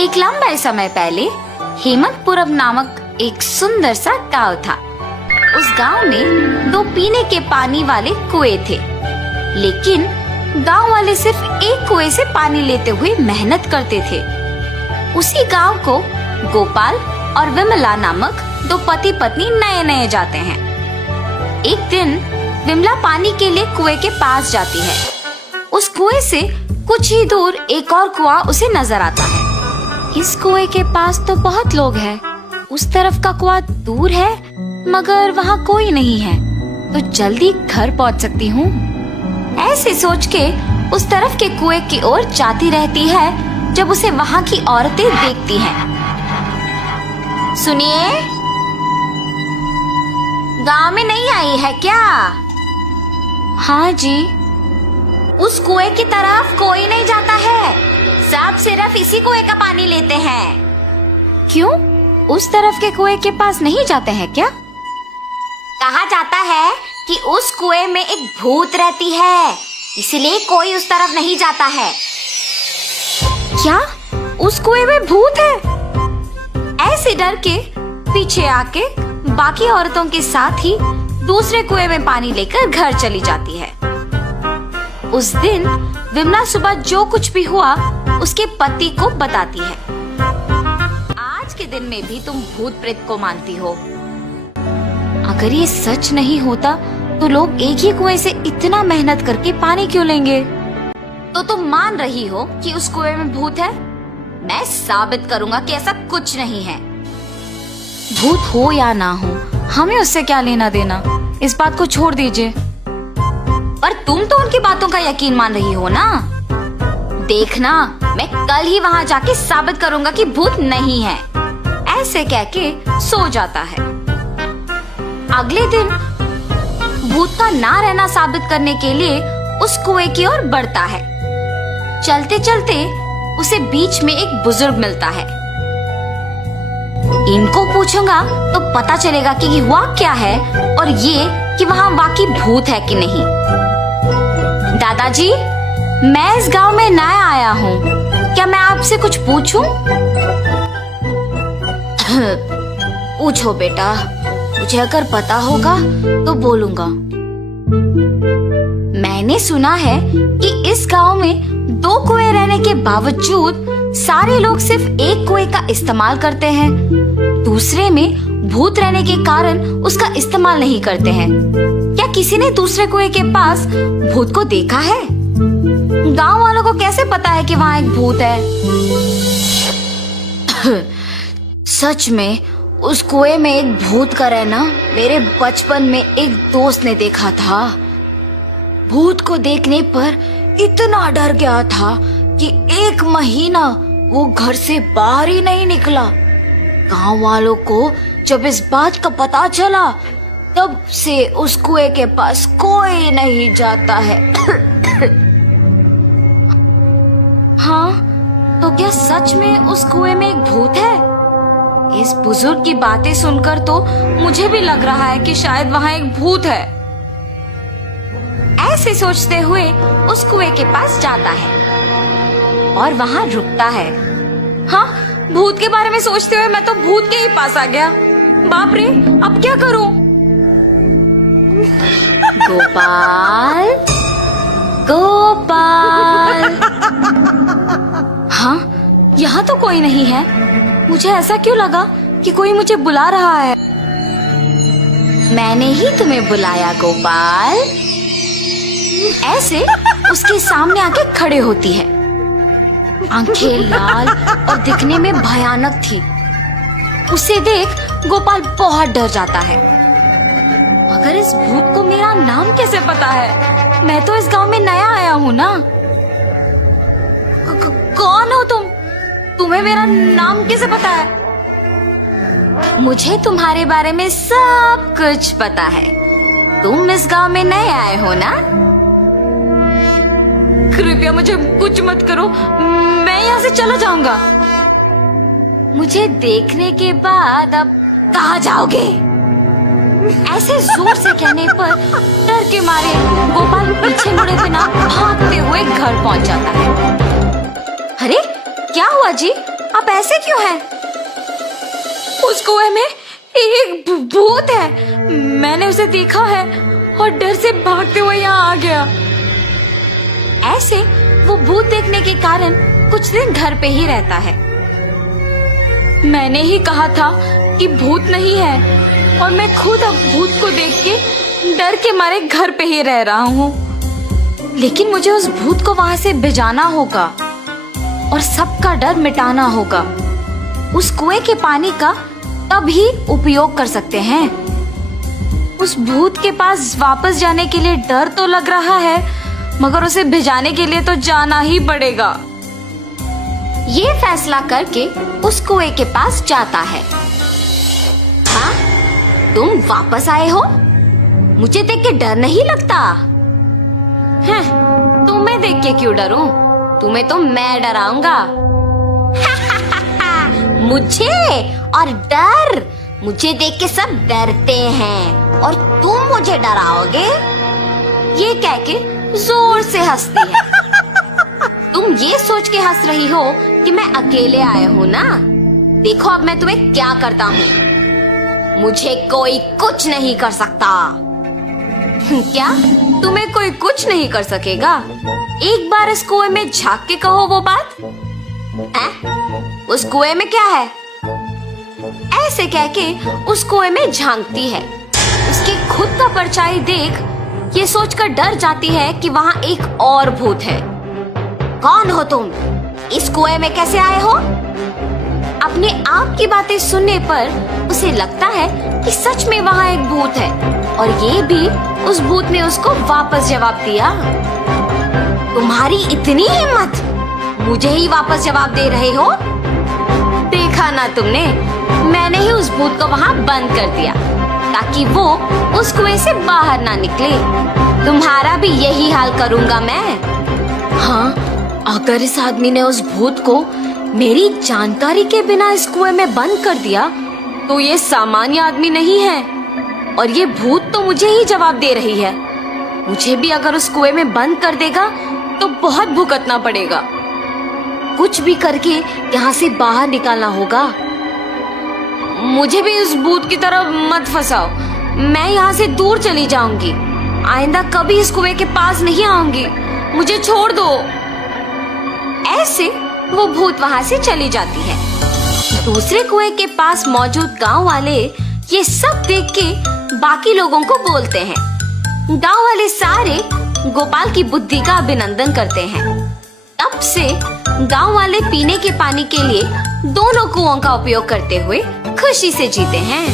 एक लंबे समय पहले हेमंतपुरम नामक एक सुंदर सा गांव था। उस गांव में 2 पीने के पानी वाले कुएं थे, लेकिन गांव वाले सिर्फ एक कुएं से पानी लेते हुए मेहनत करते थे। उसी गांव को गोपाल और विमला नामक 2 पति पत्नी नए नए जाते हैं। एक दिन विमला पानी के लिए कुएं के पास जाती है। उस कुएं से कुछ ही दूर एक और कुआं उसे नजर आता है। इस कुएं के पास तो बहुत लोग हैं। उस तरफ का कुआं दूर है, मगर वहाँ कोई नहीं है, तो जल्दी घर पहुँच सकती हूँ। ऐसे सोच के उस तरफ के कुएं की ओर जाती रहती है जब उसे वहाँ की औरतें देखती हैं। सुनिए, गांव में नहीं आई है क्या? हाँ जी। उस कुएं की तरफ कोई नहीं जाता है, सब सिर्फ इसी कुएं का पानी लेते हैं। क्यों? उस तरफ के कुएं के पास नहीं जाते हैं क्या? कहा जाता है कि उस कुएं में एक भूत रहती है, इसलिए कोई उस तरफ नहीं जाता है। क्या उस कुएं में भूत है? ऐसे डर के पीछे आके बाकी औरतों के साथ ही दूसरे कुएं में पानी लेकर घर चली जाती है। उस दिन विमला सुबह जो कुछ भी हुआ उसके पति को बताती है। आज के दिन में भी तुम भूत प्रेत को मानती हो। अगर ये सच नहीं होता तो लोग एक ही कुएं से इतना मेहनत करके पानी क्यों लेंगे? तो तुम मान रही हो कि उस कुएं में भूत है? मैं साबित करूंगा कि ऐसा कुछ नहीं है। भूत हो या ना हो, हमें उससे क्या लेना देना, इस बात को छोड़ दीजिए। पर तुम तो उनकी बातों का यकीन मान रही हो ना? देखना, मैं कल ही वहाँ जाके साबित करूंगा कि भूत नहीं है। ऐसे कह के सो जाता है। अगले दिन भूत का ना रहना साबित करने के लिए उस कुएं की ओर बढ़ता है। चलते चलते उसे बीच में एक बुजुर्ग मिलता है। इनको पूछूंगा तो पता चलेगा कि हुआ क्या है और ये कि वहाँ वाकई भूत है कि नहीं। दादाजी, मैं इस गांव में नया आया हूँ, क्या मैं आपसे कुछ पूछूं? पूछो बेटा, मुझे अगर पता होगा तो बोलूंगा। मैंने सुना है कि इस गांव में 2 कुएं रहने के बावजूद सारे लोग सिर्फ एक कुएं का इस्तेमाल करते हैं, दूसरे में भूत रहने के कारण उसका इस्तेमाल नहीं करते हैं। क्या किसी ने दूसरे कुएं के पास भूत को देखा है? गांव वालों को कैसे पता है कि वहाँ एक भूत है? सच में उस कुएं में एक भूत का रहना मेरे बचपन में एक दोस्त ने देखा था। भूत को देखने पर इतना डर गया था कि 1 महीना वो घर से बाहर ही नहीं निकला। गांव वालों को जब इस बात का पता चला, तब से उस कुएं के पास कोई नहीं जाता है। हाँ, तो क्या सच में उस कुएं में एक भूत है? इस बुजुर्ग की बातें सुनकर तो मुझे भी लग रहा है कि शायद वहाँ एक भूत है। ऐसे सोचते हुए उस कुएं के पास जाता है और वहाँ रुकता है। हाँ, भूत के बारे में सोचते हुए मैं तो भूत के ही पास आ गया। बाप रे, अब क्या करूं? गोपाल, गोपाल। हाँ, यहाँ तो कोई नहीं है। मुझे ऐसा क्यों लगा कि कोई मुझे बुला रहा है? मैंने ही तुम्हें बुलाया गोपाल। ऐसे उसके सामने आके खड़े होती है। आंखें लाल और दिखने में भयानक थी। उसे देख गोपाल बहुत डर जाता है। मगर इस भूत को मेरा नाम कैसे पता है? मैं तो इस गांव में नया आया हूँ ना। कौन हो तुम? तुम्हें मेरा नाम कैसे पता है? मुझे तुम्हारे बारे में सब कुछ पता है। तुम इस गांव में नए आए हो ना? कृपया मुझे कुछ मत करो, मैं यहाँ से चला जाऊंगा। मुझे देखने के बाद अब कहाँ जाओगे? ऐसे जोर से कहने पर डर के मारे गोपाल पीछे मुड़े बिना भागते हुए घर पहुंच जाता है। अरे क्या हुआ जी? आप ऐसे क्यों हैं? उस कुएं में एक भूत है। मैंने उसे देखा है और डर से भागते हुए यहाँ आ गया। ऐसे वो भूत देखने के कारण कुछ दिन घर पे ही रहता है। मैंने ही कहा था कि भूत नहीं है और मैं खुद अब भूत को देख के डर के मारे घर पे ही रह रहा हूँ। लेकिन मुझे उस भूत को वहां से भिजाना होगा और सबका डर मिटाना होगा। उस कुएं के पानी का तभी उपयोग कर सकते हैं। उस भूत के पास वापस जाने के लिए डर तो लग रहा है, मगर उसे भिजाने के लिए तो जाना ही पड़ेगा। ये फैसला करके उस कुएं के पास जाता है। हाँ, तुम वापस आए हो? मुझे देख के डर नहीं लगता? हैं, तुम्हें देख के क्यों डरूं? तुम्हें तो मैं डराऊंगा। मुझे और डर? मुझे देख के सब डरते हैं और तुम मुझे डराओगे? ये कह के जोर से हंसती है। तुम ये सोच के हंस रही हो कि मैं अकेले आया हूँ ना? देखो अब मैं तुम्हें क्या करता हूँ। मुझे कोई कुछ नहीं कर सकता। क्या तुम्हें कोई कुछ नहीं कर सकेगा? एक बार इस कुएं में झांक के कहो वो बात। उस कुएं में क्या है? ऐसे कह के उस कुएं में झांकती है। उसकी खुद का परछाई देख ये सोचकर डर जाती है कि वहाँ एक और भूत है। कौन हो तुम? इस कुएं में कैसे आए हो? अपने आप की बातें सुनने पर उसे लगता है कि सच में वहाँ एक भूत है और ये भी उस भूत ने उसको वापस जवाब दिया। तुम्हारी इतनी हिम्मत, मुझे ही वापस जवाब दे रहे हो? देखा ना तुमने, मैंने ही उस भूत को वहाँ बंद कर दिया ताकि वो उस कुएं से बाहर ना निकले। तुम्हारा भी यही हाल करूँगा मैं। हाँ, अगर इस आदमी ने उस भूत को मेरी जानकारी के बिना इस कुएं में बंद कर दिया तो ये सामान्य आदमी नहीं है और ये भूत तो मुझे ही जवाब दे रही है। मुझे भी अगर उस कुएं में बंद कर देगा तो बहुत भुगतना पड़ेगा। कुछ भी करके यहाँ से बाहर निकालना होगा। मुझे भी उस भूत की तरह मत फंसाओ। मैं यहाँ से दूर चली जाऊंगी। आइंदा कभी इस कुएं के पास नहीं आऊंगी। मुझे छोड़ दो। ऐसे वो भूत वहाँ से चली जाती है। दूसरे कुएं के पास मौजूद गांव वाले ये सब देख के बाकी लोगों को बोलते हैं। गांव वाले सारे गोपाल की बुद्धि का अभिनंदन करते हैं। तब से गांव वाले पीने के पानी के लिए दोनों कुओं का उपयोग करते हुए खुशी से जीते हैं।